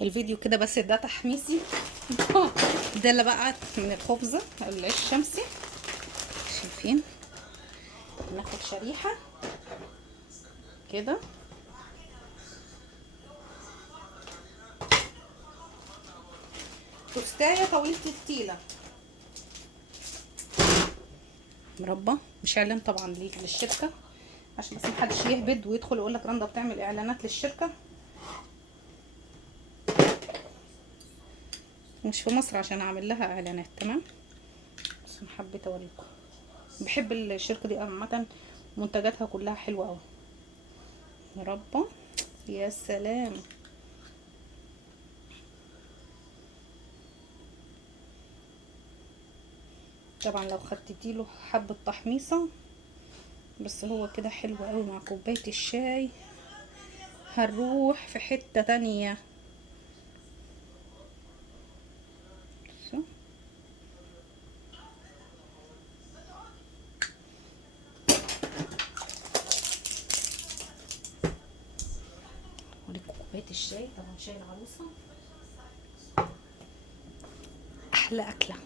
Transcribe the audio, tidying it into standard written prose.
الفيديو كده بس ده تحميسي. ده اللي بقى من الخبزه العيش الشمسي. شايفين؟ ناخد شريحه كده، توستايه طويله التيله، مربى مش اعلان طبعا للشركه، عشان بس محدش يهبد ويدخل يقول لك رندا بتعمل اعلانات للشركه. مش في مصر عشان اعمل لها اعلانات، تمام؟ بس انا حبيت اوريكم، بحب الشركه دي عامه، منتجاتها كلها حلوه قوي. مربى يا سلام. طبعا لو خدتيله حبه تحميصه بس هو كده حلو قوي مع كوبايه الشاي، هنروح في حته تانية. اوريكم كوبايه الشاي، طبعا شاي العروسه احلى اكله.